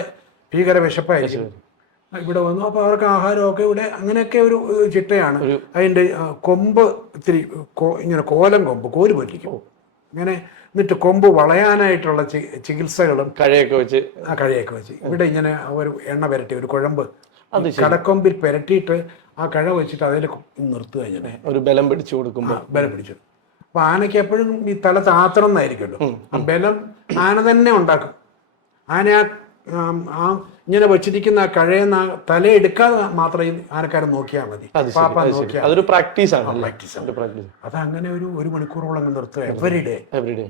ഭീകര വിശപ്പായിരിക്കും. ഇവിടെ വന്നു. അപ്പോൾ അവർക്ക് ആഹാരമൊക്കെ ഇവിടെ അങ്ങനെയൊക്കെ ഒരു ചിട്ടയാണ്. അതിന്റെ കൊമ്പ് ഇത്തിരി ഇങ്ങനെ കോലം കൊമ്പ് കോൽ പറ്റിക്കും അങ്ങനെ എന്നിട്ട് കൊമ്പ് വളയാനായിട്ടുള്ള ചികിത്സകളും കഴയൊക്കെ വെച്ച് ആ കഴിയൊക്കെ വെച്ച്. ഇവിടെ ഇങ്ങനെ ഒരു എണ്ണ പുരട്ടി ഒരു കുഴമ്പ്. കടക്കൊമ്പിൽ പുരട്ടിയിട്ട് ആ കഴ വെച്ചിട്ട് അതിൽ നിർത്തുക ഇങ്ങനെ. ഒരു ബലം പിടിച്ചു കൊടുക്കുമ്പോൾ ബലം പിടിച്ചു. അപ്പൊ ആനയ്ക്ക് എപ്പോഴും ഈ തല താത്രം എന്നായിരിക്കുമല്ലോ. ആ ബലം ആന തന്നെ ഉണ്ടാക്കും. ആന ആ, ഇങ്ങനെ വെച്ചിരിക്കുന്ന ആ കഴയെന്ന് ആ തല എടുക്കാതെ മാത്രമേ ആനക്കാരൻ നോക്കിയാൽ മതി. പാപ്പ നോക്കിയാൽ പ്രാക്ടീസ് ആണ് അത് അങ്ങനെ ഒരു ഒരു മണിക്കൂറോളം നിർത്തുക. എവറി ഡേ എവറി ഡേ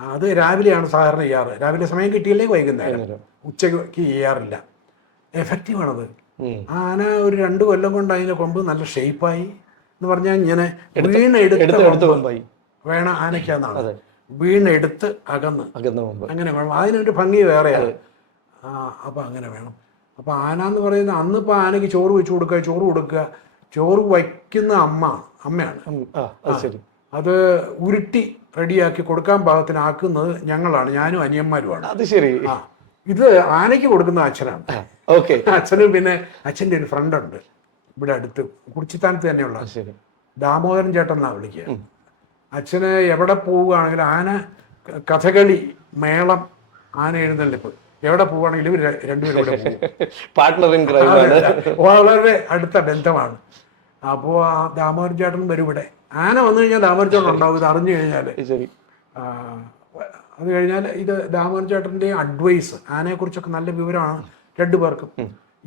അത് രാവിലെയാണ് സാധാരണ ചെയ്യാറ്. രാവിലെ സമയം കിട്ടിയില്ലേ വൈകുന്നേരം. ഉച്ചയ്ക്ക് ചെയ്യാറില്ല. എഫക്റ്റീവാണത്. ആന ഒരു രണ്ട് കൊല്ലം കൊണ്ട് അതിന്റെ കൊമ്പ് നല്ല ഷേപ്പായി എന്ന് പറഞ്ഞാൽ ഇങ്ങനെ വീണെടുത്ത് വേണം ആനയ്ക്കാന്നാണ്. വീണെടുത്ത് അകന്ന്. അങ്ങനെ വേണം. അതിനൊരു ഭംഗി വേറെയാണ്. ആ അപ്പം അങ്ങനെ വേണം. അപ്പം ആന എന്ന് പറയുന്നത് അന്ന് അന്നിപ്പോൾ ആനയ്ക്ക് ചോറ് വെച്ച് കൊടുക്കുക ചോറ് കൊടുക്കുക. ചോറ് വയ്ക്കുന്ന അമ്മ അമ്മയാണ്. അത് ഉരുട്ടി റെഡിയാക്കി കൊടുക്കാൻ പാകത്തിനാക്കുന്നത് ഞങ്ങളാണ്. ഞാനും അനിയന്മാരുമാണ്. അത് ശരി. ആ ഇത് ആനയ്ക്ക് കൊടുക്കുന്ന അച്ഛനാണ്. ഓക്കെ. അച്ഛനും പിന്നെ അച്ഛന്റെ ഒരു ഫ്രണ്ട് ഉണ്ട് ഇവിടെ അടുത്ത് കുറിച്ചിത്താനത്ത് തന്നെയുള്ള. ദാമോദരൻ ചേട്ടൻ എന്നാ വിളിക്കുക. അച്ഛന് എവിടെ പോവുകയാണെങ്കിലും ആന കഥകളി മേളം ആന എഴുന്നള്ളിപ്പ് എവിടെ പോവുകയാണെങ്കിലും ഇവർ രണ്ടുപേരും വളരെ അടുത്ത ബന്ധമാണ്. അപ്പോൾ ആ ദാമോദരൻ ചേട്ടൻ വരും ഇവിടെ. ആന വന്നു കഴിഞ്ഞാൽ ദാമോദരൻ ചേട്ടൻ ഉണ്ടാവും ഇത് അറിഞ്ഞു കഴിഞ്ഞാൽ. അത് കഴിഞ്ഞാൽ ഇത് ദാമോദരൻ ചേട്ടന്റെ അഡ്വൈസ് ആനയെക്കുറിച്ചൊക്കെ നല്ല വിവരമാണ് രണ്ടു പേർക്കും.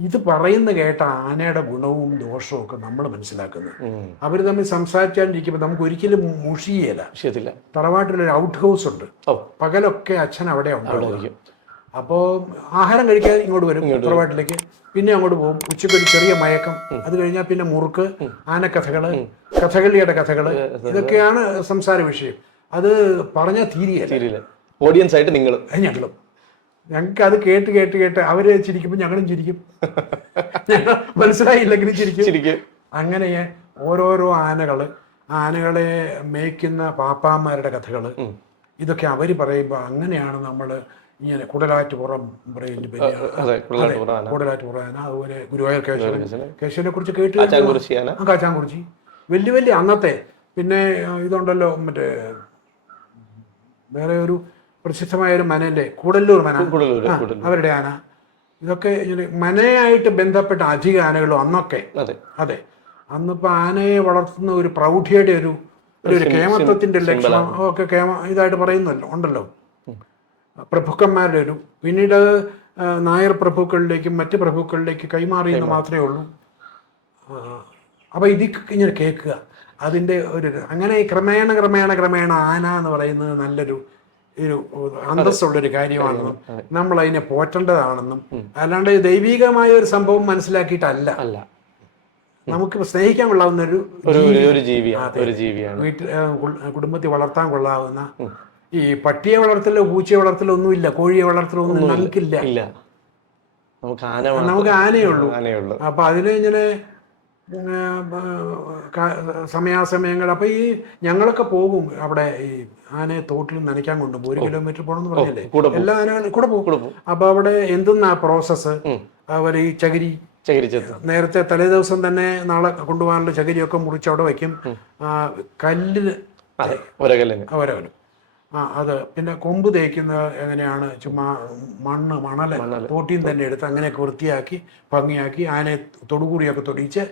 ഇത് പറയുന്ന കേട്ട ആനയുടെ ഗുണവും ദോഷവും ഒക്കെ നമ്മൾ മനസ്സിലാക്കുന്നത്. അവർ അവർ തമ്മിൽ സംസാരിച്ചാണ്ടിരിക്കുമ്പോൾ നമുക്ക് ഒരിക്കലും മുഷിയല്ല തറവാട്ടിലൊരു ഔട്ട് ഹൗസ് ഉണ്ട് പകലൊക്കെ അച്ഛൻ അവിടെ ഉണ്ടാവും. അപ്പോൾ ആഹാരം കഴിക്കാൻ ഇങ്ങോട്ട് വരും തറവാട്ടിലേക്ക് പിന്നെ അങ്ങോട്ട് പോകും. ഉച്ചയ്ക്ക് ഒരു ചെറിയ മയക്കം. അത് കഴിഞ്ഞാൽ പിന്നെ മുറുക്ക് ആനക്കഥകൾ കഥകളിയുടെ കഥകൾ. ഇതൊക്കെയാണ് സംസാര വിഷയം. അത് പറഞ്ഞാൽ തീരിയല്ല? ഓഡിയൻസ് ആയിട്ട് നിങ്ങൾ ഞങ്ങളും. ഞങ്ങൾക്ക് അത് കേട്ട് കേട്ട് കേട്ട് അവർ ചിരിക്കുമ്പോൾ ഞങ്ങളും ചിരിക്കും. മനസ്സിലായില്ലെങ്കിലും ചിരിക്കും. ചിരിക്കും. അങ്ങനെ ഓരോരോ ആനകൾ ആനകളെ മേയ്ക്കുന്ന പാപ്പാമാരുടെ കഥകൾ ഇതൊക്കെ അവർ പറയുമ്പോൾ അങ്ങനെയാണ് നമ്മൾ ഇങ്ങനെ കൂടുതലായിട്ട് പുറം അതെ പിള്ളേർ പുറാന അതുപോലെ ഗുരുവായൂർ കേശവൻ. കേശവനെ. കുറിച്ച് കേട്ട് കാച്ചാങ്കുറിച്ചി കാച്ചാൻകുറിച്ചി വലിയ വലിയ അന്നത്തെ. പിന്നെ ഇതുണ്ടല്ലോ മറ്റേ വേറെ ഒരു പ്രസിദ്ധമായ ഒരു മനേന്റെ കൂടല്ലൂർ മന. അവരുടെ ആന. ഇതൊക്കെ ഇങ്ങനെ മനയായിട്ട് ബന്ധപ്പെട്ട അധിക ആനകളും അന്നൊക്കെ? അതെ. അന്നിപ്പോ ആനയെ വളർത്തുന്ന ഒരു പ്രൗഢിയുടെ ഒരു ഒരു ഒരു കേമത്വത്തിന്റെ ലക്ഷണം ഒക്കെ കേമ ഇതായിട്ട് പറയുന്നല്ലോ ഉണ്ടല്ലോ. പ്രഭുക്കന്മാരുടെ ഒരു പിന്നീട് നായർ പ്രഭുക്കളിലേക്കും മറ്റ് പ്രഭുക്കളിലേക്ക് കൈമാറിയെന്ന് മാത്രമേ ഉള്ളൂ. അപ്പോൾ അപ്പൊ ഇത് ഇങ്ങനെ കേൾക്കുക. അതിന്റെ ഒരു അങ്ങനെ ക്രമേണ ക്രമേണ ക്രമേണ ആന എന്ന് പറയുന്നത് നല്ലൊരു ഒരു അന്തസ്സുള്ളൊരു കാര്യമാണെന്നും നമ്മൾ അതിനെ പോറ്റേണ്ടതാണെന്നും അല്ലാണ്ട് ദൈവികമായ ഒരു സംഭവം മനസ്സിലാക്കിയിട്ടല്ല. നമുക്ക് സ്നേഹിക്കാൻ കൊള്ളാവുന്ന ഒരു ജീവിയാണ് വീട്ടിൽ കുടുംബത്തിൽ വളർത്താൻ കൊള്ളാവുന്ന ഈ പട്ടിയെ വളർത്തലോ പൂച്ചയെ വളർത്തലോ ഒന്നുമില്ല കോഴിയെ വളർത്തലോ ഒന്നും നമുക്കില്ല ഇല്ല. നമുക്ക് ആന നമുക്ക് ആനയുള്ളൂ. അപ്പൊ അതിനെ ഇങ്ങനെ സമയാസമയങ്ങൾ അപ്പൊ ഈ ഞങ്ങളൊക്കെ പോകും അവിടെ ഈ ആനയെ തോട്ടിൽ നനയ്ക്കാൻ കൊണ്ടുപോകും ഒരു കിലോമീറ്റർ പോകണമെന്ന് പറഞ്ഞല്ലേ? എല്ലാ ആനകളും കൂടെ പോകും. അപ്പൊ അവിടെ എന്തെന്നാ പ്രോസസ്സ് അവർ ഈ ചകിരി നേരത്തെ തലേ ദിവസം തന്നെ നാളെ കൊണ്ടുപോകാനുള്ള ചകിരിയൊക്കെ മുറിച്ച് അവിടെ വയ്ക്കും. ഒരകല്ലിന്. അവരവനും ആ അത്. പിന്നെ കൊമ്പ് തേക്കുന്നത് എങ്ങനെയാണ്? ചുമ്മാ മണ്ണ് മണൽ തോട്ടിയും തന്നെ എടുത്ത് അങ്ങനെയൊക്കെ വൃത്തിയാക്കി ഭംഗിയാക്കി ആനയെ തൊടുകൂടിയൊക്കെ തൊടിയിച്ച്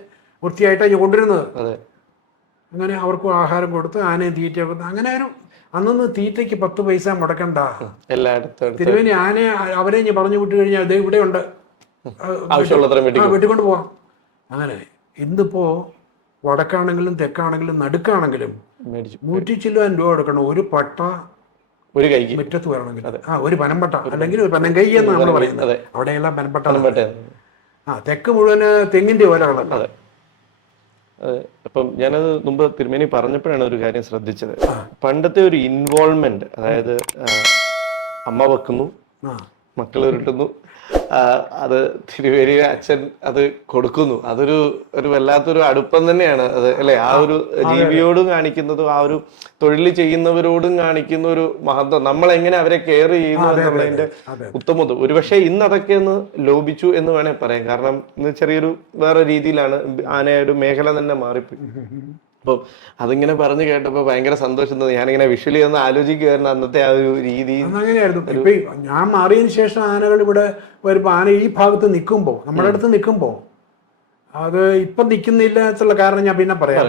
വൃത്തിയായിട്ടാണ് കൊണ്ടുവരുന്നത്. അതെ. അങ്ങനെ അവർക്ക് ആഹാരം കൊടുത്ത് ആനയും തീറ്റ കൊടുത്ത് അങ്ങനെ ഒരു അന്നൊന്ന് തീറ്റയ്ക്ക് പത്ത് പൈസ മുടക്കണ്ട. എല്ലായിടത്തും തിരുവേനി ആനയെ അവരെ ഇനി പറഞ്ഞു വിട്ടു കഴിഞ്ഞാൽ ഇത് ഇവിടെ ഉണ്ട്. വെട്ടിക്കൊണ്ട് പോവാം. അങ്ങനെ. ഇന്നിപ്പോ വടക്കാണെങ്കിലും തെക്കാണെങ്കിലും നടുക്കാണെങ്കിലും നൂറ്റി ചില്ലുവാൻ രൂപ കൊടുക്കണം. ഒരു പട്ട ഒരു കൈക്ക്. മുറ്റത്ത് വരണമെങ്കിൽ. ആ ഒരു പനമ്പട്ട അല്ലെങ്കിൽ ഒരു പനം കൈ എന്ന് നമ്മൾ പറയുന്നത്. അവിടെയെല്ലാം പനമ്പട്ട പനമ്പട്ട ആ തെക്ക് മുഴുവൻ തെങ്ങിന്റെ ഓരോ. അപ്പം ഞാനത് മുമ്പ് തിരുമേനി പറഞ്ഞപ്പോഴാണ് ഒരു കാര്യം ശ്രദ്ധിച്ചത്. പണ്ടത്തെ ഒരു ഇൻവോൾവ്മെന്റ് അതായത് അമ്മ വെക്കുന്നു. ആ. മക്കൾ ഉരുട്ടുന്നു. അത് തിരുവേരി അച്ഛൻ അത് കൊടുക്കുന്നു. അതൊരു ഒരു വല്ലാത്തൊരു അടുപ്പം തന്നെയാണ്. അത് അല്ലെ? ആ ഒരു ജീവിയോടും കാണിക്കുന്നതും ആ ഒരു തൊഴിൽ ചെയ്യുന്നവരോടും കാണിക്കുന്ന ഒരു മഹത്വം. നമ്മൾ എങ്ങനെ അവരെ കെയർ ചെയ്യുന്നു എന്നുള്ളതിന്റെ. ഉത്തമത്വം. ഒരുപക്ഷെ ഇന്ന് അതൊക്കെ ഒന്ന് ലോപിച്ചു എന്ന് വേണേ പറയാം. കാരണം ഇന്ന് ചെറിയൊരു വേറെ രീതിയിലാണ് ആനയുടെ മേഖല തന്നെ മാറിപ്പോയി. അപ്പം അതിങ്ങനെ പറഞ്ഞു കേട്ടപ്പോൾ ഭയങ്കര സന്തോഷം തോന്നി. ഞാനിങ്ങനെ വിഷ്വലി ഒന്ന് ആലോചിക്കുകയായിരുന്നു അന്നത്തെ ആ ഒരു രീതി. അങ്ങനെയായിരുന്നു. ഇപ്പൊ ഞാൻ മാറിയതിന് ശേഷം ആനകൾ ഇവിടെ വരുമ്പോൾ ആന ഈ ഭാഗത്ത് നിൽക്കുമ്പോൾ നമ്മുടെ അടുത്ത് നിൽക്കുമ്പോൾ അത് ഇപ്പം നിൽക്കുന്നില്ല എന്നുള്ള കാരണം ഞാൻ പിന്നെ പറയാം.